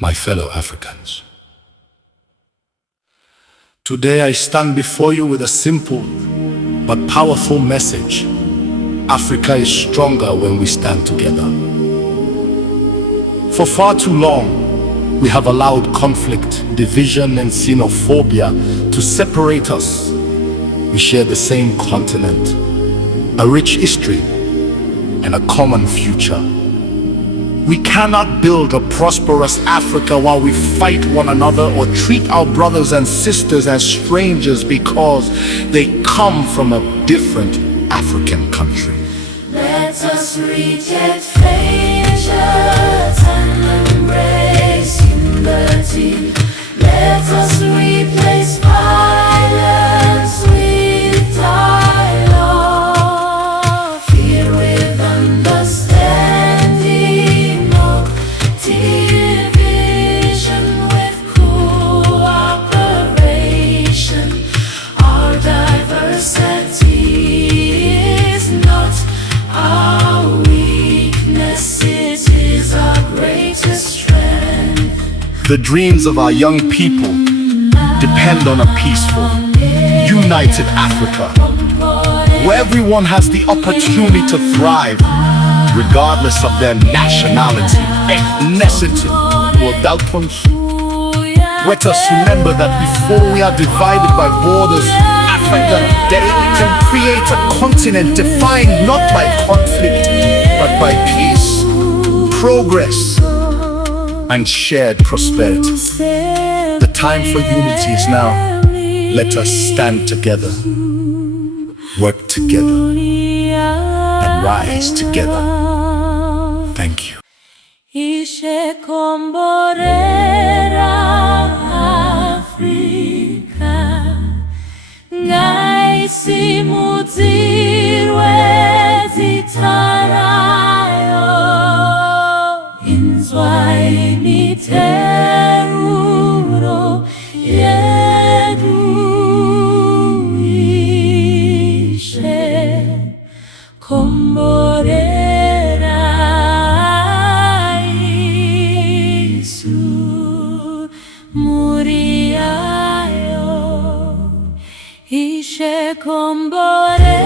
my fellow Africans. Today I stand before you with a simple but powerful message. Africa is stronger when we stand together. For far too long, we have allowed conflict, division, and xenophobia to separate us. We share the same continent, a rich history, and a common future. We cannot build a prosperous Africa while we fight one another or treat our brothers and sisters as strangers because they come from a different African country. Let us reject failures and embrace unity. Let us replace violence with dialogue, fear with understanding, division with cooperation. Our diversity is not our weakness, it is our greatest strength. The dreams of our young people depend on a peaceful, united Africa, where everyone has the opportunity to thrive, regardless of their nationality, ethnicity, or doubtfulness. Let us remember that before we are divided by borders, Africa can create a continent defined not by conflict, but by peace, progress, and shared prosperity. The time for unity is now. Let us stand together, work together, and rise together. Thank you. Ishe Komborera Africa, Ngaisi mudzirwe zitarayo, inzwa imiteruro yedu. Ishe Komborera Isu Muriayo, Ishe Komborera.